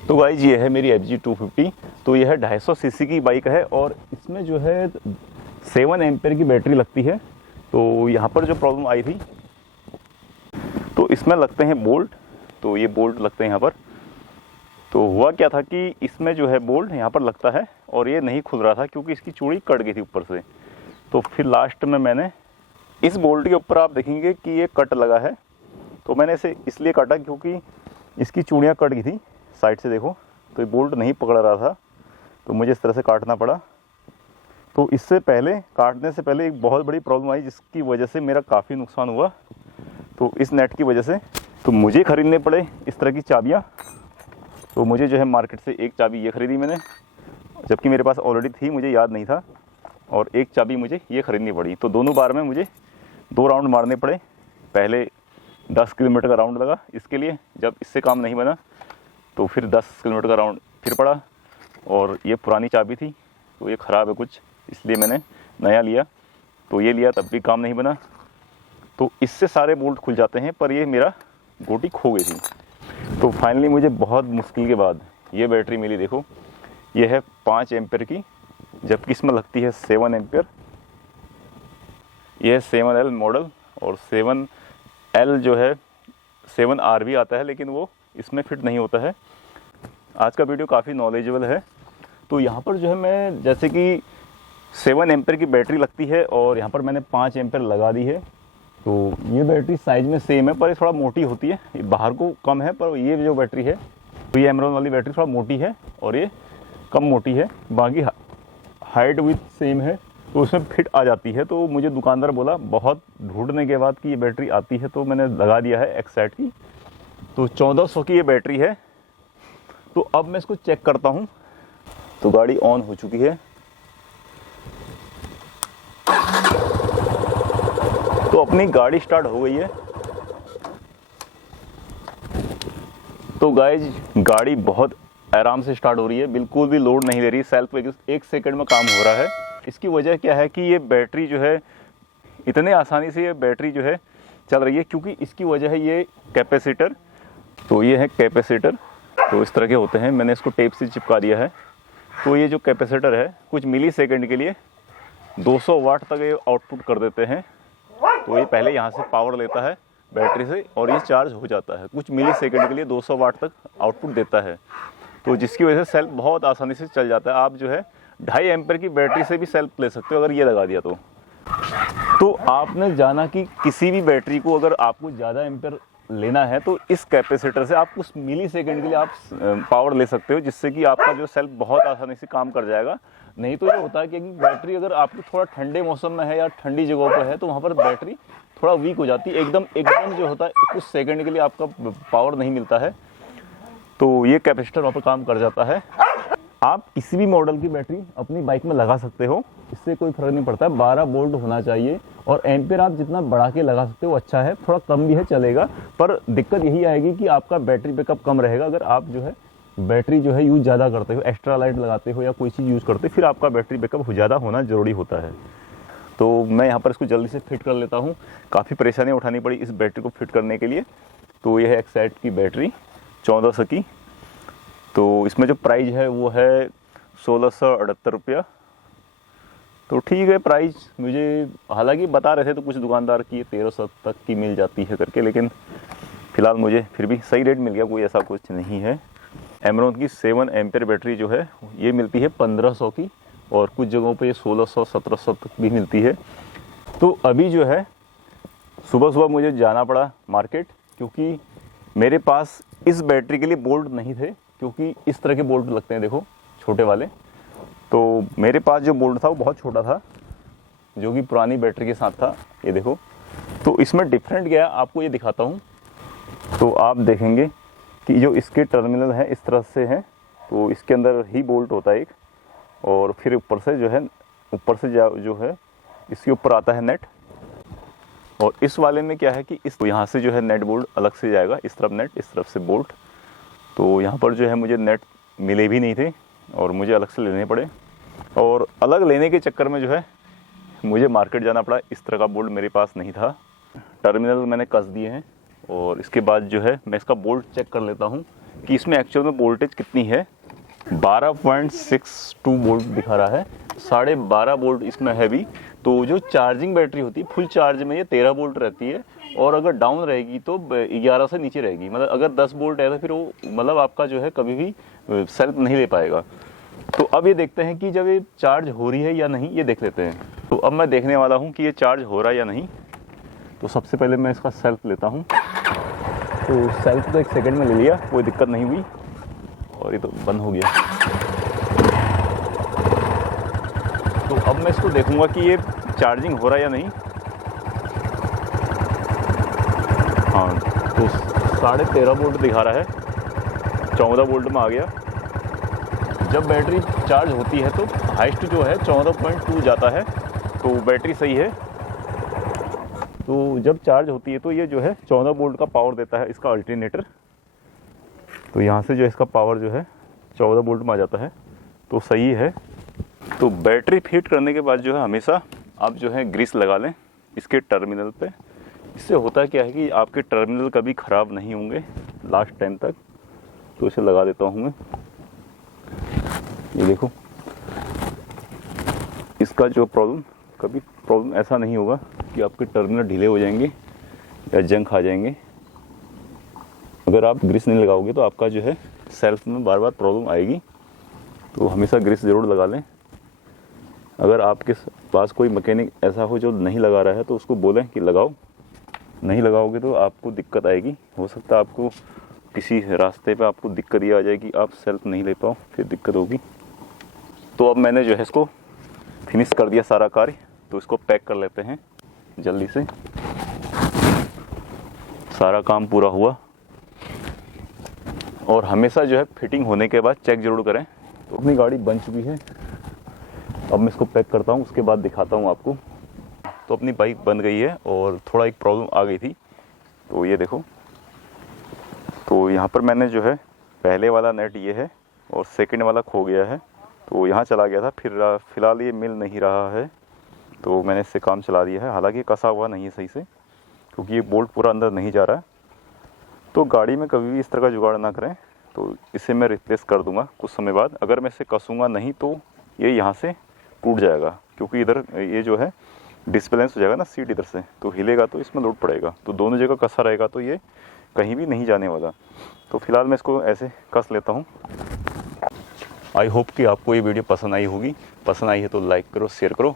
तो गाइज ये है मेरी FG 250। तो यह है 250 सीसी की बाइक है और इसमें जो है 7 एम्पेयर की बैटरी लगती है। तो यहाँ पर जो प्रॉब्लम आई थी, तो इसमें लगते हैं बोल्ट। तो ये बोल्ट लगते हैं यहाँ पर। तो हुआ क्या था कि इसमें जो है बोल्ट यहाँ पर लगता है और ये नहीं खुल रहा था क्योंकि इसकी चूड़ी कट गई थी ऊपर से। तो फिर लास्ट में मैंने इस बोल्ट के ऊपर आप देखेंगे कि ये कट लगा है। तो मैंने इसे इसलिए काटा क्योंकि इसकी चूड़ियाँ कट गई थी साइड से, देखो। तो ये बोल्ट नहीं पकड़ रहा था, तो मुझे इस तरह से काटना पड़ा। तो इससे पहले, काटने से पहले एक बहुत बड़ी प्रॉब्लम आई जिसकी वजह से मेरा काफ़ी नुकसान हुआ। तो इस नेट की वजह से तो मुझे ख़रीदने पड़े इस तरह की चाबियाँ। तो मुझे जो है मार्केट से एक चाबी ये ख़रीदी मैंने, जबकि मेरे पास ऑलरेडी थी, मुझे याद नहीं था। और एक चाबी मुझे ये ख़रीदनी पड़ी। तो दोनों बार में मुझे 2 राउंड मारने पड़े। पहले 10 किलोमीटर का राउंड लगा इसके लिए, जब इससे काम नहीं बना तो फिर 10 किलोमीटर का राउंड फिर पड़ा। और ये पुरानी चाबी थी तो ये ख़राब है कुछ, इसलिए मैंने नया लिया। तो ये लिया तब भी काम नहीं बना। तो इससे सारे बोल्ट खुल जाते हैं, पर ये मेरा गोटी खो गई थी। तो फाइनली मुझे बहुत मुश्किल के बाद ये बैटरी मिली। देखो, ये है 5 एम्पेयर की, जबकि इसमें लगती है 7 एम्पेयर। यह है 7L मॉडल और 7L जो है 7R भी आता है, लेकिन वो इसमें फिट नहीं होता है। आज का वीडियो काफ़ी नॉलेजेबल है। तो यहाँ पर जो है मैं, जैसे कि 7 एम्पेयर की बैटरी लगती है और यहाँ पर मैंने 5 एम्पेयर लगा दी है। तो ये बैटरी साइज़ में सेम है, पर ये थोड़ा मोटी होती है। ये बाहर को कम है, पर ये जो बैटरी है, तो ये एमरॉन वाली बैटरी थोड़ा मोटी है और ये कम मोटी है। बाकी हाइट विथ सेम है, तो उसमें फिट आ जाती है। तो मुझे दुकानदार बोला बहुत ढूंढने के बाद कि ये बैटरी आती है, तो मैंने लगा दिया है एक्साइड की। तो 1400 की ये बैटरी है। तो अब मैं इसको चेक करता हूँ। तो गाड़ी ऑन हो चुकी है। तो अपनी गाड़ी स्टार्ट हो गई है। तो गाइज गाड़ी बहुत आराम से स्टार्ट हो रही है, बिल्कुल भी लोड नहीं ले रही। सेल्फ एक सेकंड में काम हो रहा है। इसकी वजह क्या है कि ये बैटरी जो है इतने आसानी से ये बैटरी जो है चल रही है, क्योंकि इसकी वजह है ये कैपेसिटर। तो ये है कैपेसिटर, तो इस तरह के होते हैं। मैंने इसको टेप से चिपका दिया है। तो ये जो कैपेसिटर है कुछ मिली सेकेंड के लिए 200 वाट तक ये आउटपुट कर देते हैं। तो ये पहले यहाँ से पावर लेता है बैटरी से और ये चार्ज हो जाता है। कुछ मिली सेकेंड के लिए 200 वाट तक आउटपुट देता है। तो जिसकी वजह से सेल्फ बहुत आसानी से चल जाता है। आप जो है 2.5 एम्पेयर की बैटरी से भी सेल्फ ले सकते हो अगर ये लगा दिया तो। तो आपने जाना कि किसी भी बैटरी को अगर आपको ज़्यादा एम्पेयर लेना है तो इस कैपेसिटर से आप कुछ मिली सेकेंड के लिए आप पावर ले सकते हो, जिससे कि आपका जो सेल्फ बहुत आसानी से काम कर जाएगा। नहीं तो ये होता है कि बैटरी अगर आपको थोड़ा ठंडे मौसम में है या ठंडी जगहों पर है तो वहाँ पर बैटरी थोड़ा वीक हो जाती है। एकदम जो होता है कुछ सेकंड के लिए आपका पावर नहीं मिलता है। तो ये कैपेसिटर वहाँ पर काम कर जाता है। आप किसी भी मॉडल की बैटरी अपनी बाइक में लगा सकते हो, इससे कोई फर्क नहीं पड़ता है। 12 वोल्ट होना चाहिए और एम्पेयर आप जितना बढ़ा के लगा सकते हो अच्छा है। थोड़ा कम भी है चलेगा, पर दिक्कत यही आएगी कि आपका बैटरी बैकअप कम रहेगा। अगर आप जो है बैटरी जो है यूज़ ज़्यादा करते हो, एक्स्ट्रा लाइट लगाते हो या कोई चीज़ यूज़ करते हो, फिर आपका बैटरी बैकअप ज़्यादा होना ज़रूरी होता है। तो मैं यहाँ पर इसको जल्दी से फिट कर लेता हूँ। काफ़ी परेशानियाँ उठानी पड़ी इस बैटरी को फिट करने के लिए। तो यह है एक्साइड की बैटरी 1400 की। तो इसमें जो प्राइस है वो है 1678 रुपया। तो ठीक है प्राइस। मुझे हालांकि बता रहे थे तो कुछ दुकानदार की 1300 तक की मिल जाती है करके, लेकिन फ़िलहाल मुझे फिर भी सही रेट मिल गया, कोई ऐसा कुछ नहीं है। एमरॉन की 7 एम्पेयर बैटरी जो है ये मिलती है 1500 की और कुछ जगहों पे ये 1600-1700 तक भी मिलती है। तो अभी जो है सुबह सुबह मुझे जाना पड़ा मार्केट, क्योंकि मेरे पास इस बैटरी के लिए बोल्ट नहीं थे, क्योंकि इस तरह के बोल्ट लगते हैं देखो छोटे वाले। तो मेरे पास जो बोल्ट था वो बहुत छोटा था, जो कि पुरानी बैटरी के साथ था। ये देखो, तो इसमें डिफरेंट क्या है आपको ये दिखाता हूँ। तो आप देखेंगे कि जो इसके टर्मिनल हैं इस तरह से हैं, तो इसके अंदर ही बोल्ट होता है एक, और फिर ऊपर से जो है इसके ऊपर आता है नेट। और इस वाले में क्या है कि इस यहाँ से जो है नेट बोल्ट अलग से जाएगा, इस तरफ नेट, इस तरफ से बोल्ट। तो यहाँ पर जो है मुझे नेट मिले भी नहीं थे और मुझे अलग से लेने पड़े, और अलग लेने के चक्कर में जो है मुझे मार्केट जाना पड़ा। इस तरह का बोल्ट मेरे पास नहीं था। टर्मिनल मैंने कस दिए हैं और इसके बाद जो है मैं इसका बोल्ट चेक कर लेता हूँ कि इसमें एक्चुअल में वोल्टेज कितनी है। 12.62 वोल्ट दिखा रहा है, 12.5 वोल्ट इसमें है भी। तो जो चार्जिंग बैटरी होती है फुल चार्ज में ये 13 वोल्ट रहती है, और अगर डाउन रहेगी तो 11 से नीचे रहेगी। मतलब अगर 10 वोल्ट है तो फिर वो मतलब आपका जो है कभी भी सेल्फ नहीं ले पाएगा। तो अब ये देखते हैं कि जब ये चार्ज हो रही है या नहीं, ये देख लेते हैं। तो अब मैं देखने वाला हूँ कि ये चार्ज हो रहा है या नहीं। तो सबसे पहले मैं इसका सेल्फ लेता हूँ। तो सेल्फ तो 1 सेकंड में ले लिया, कोई दिक्कत नहीं हुई, और ये तो बंद हो गया। तो अब मैं इसको देखूंगा कि ये चार्जिंग हो रहा है या नहीं। हाँ, तो 13.5 वोल्ट दिखा रहा है, 14 वोल्ट में आ गया। जब बैटरी चार्ज होती है तो हाइस्ट जो है 14.2 जाता है, तो बैटरी सही है। तो जब चार्ज होती है तो ये जो है 14 वोल्ट का पावर देता है इसका अल्टरनेटर। तो यहाँ से जो इसका पावर जो है 14 वोल्ट में आ जाता है, तो सही है। तो बैटरी फिट करने के बाद जो है हमेशा आप जो है ग्रीस लगा लें इसके टर्मिनल पे। इससे होता क्या है कि आपके टर्मिनल कभी ख़राब नहीं होंगे लास्ट टाइम तक। तो इसे लगा देता हूँ मैं। ये देखो, इसका जो प्रॉब्लम ऐसा नहीं होगा कि आपके टर्मिनल ढीले हो जाएंगे या जंग खा जाएंगे। अगर आप ग्रीस नहीं लगाओगे तो आपका जो है सेल्फ में बार बार प्रॉब्लम आएगी। तो हमेशा ग्रीस ज़रूर लगा लें। अगर आपके पास कोई मैकेनिक ऐसा हो जो नहीं लगा रहा है तो उसको बोलें कि लगाओ। नहीं लगाओगे तो आपको दिक्कत आएगी। हो सकता है आपको किसी रास्ते पे आपको दिक्कत ये आ जाएगी, आप सेल्फ नहीं ले पाओ, फिर दिक्कत होगी। तो अब मैंने जो है इसको फिनिश कर दिया सारा कार्य। तो इसको पैक कर लेते हैं जल्दी से। सारा काम पूरा हुआ। और हमेशा जो है फिटिंग होने के बाद चेक ज़रूर करें। तो अपनी गाड़ी बन चुकी है। अब मैं इसको पैक करता हूँ, उसके बाद दिखाता हूँ आपको। तो अपनी बाइक बन गई है और थोड़ा एक प्रॉब्लम आ गई थी। तो ये देखो, तो यहाँ पर मैंने जो है पहले वाला नेट ये है और सेकंड वाला खो गया है। तो यहाँ चला गया था, फिर फ़िलहाल ये मिल नहीं रहा है। तो मैंने इससे काम चला दिया है। हालांकि कसा हुआ नहीं है सही से, क्योंकि ये बोल्ट पूरा अंदर नहीं जा रहा है। तो गाड़ी में कभी भी इस तरह का जुगाड़ ना करें। तो इसे मैं रिप्लेस कर दूंगा कुछ समय बाद। अगर मैं इसे कसूँगा नहीं तो ये यहाँ से टूट जाएगा, क्योंकि इधर ये जो है डिसबैलेंस हो जाएगा ना, सीट इधर से तो हिलेगा, तो इसमें लोड पड़ेगा। तो दोनों जगह कसा रहेगा तो ये कहीं भी नहीं जाने वाला। तो फिलहाल मैं इसको ऐसे कस लेता हूँ। आई होप कि आपको ये वीडियो पसंद आई होगी। पसंद आई है तो लाइक करो, शेयर करो।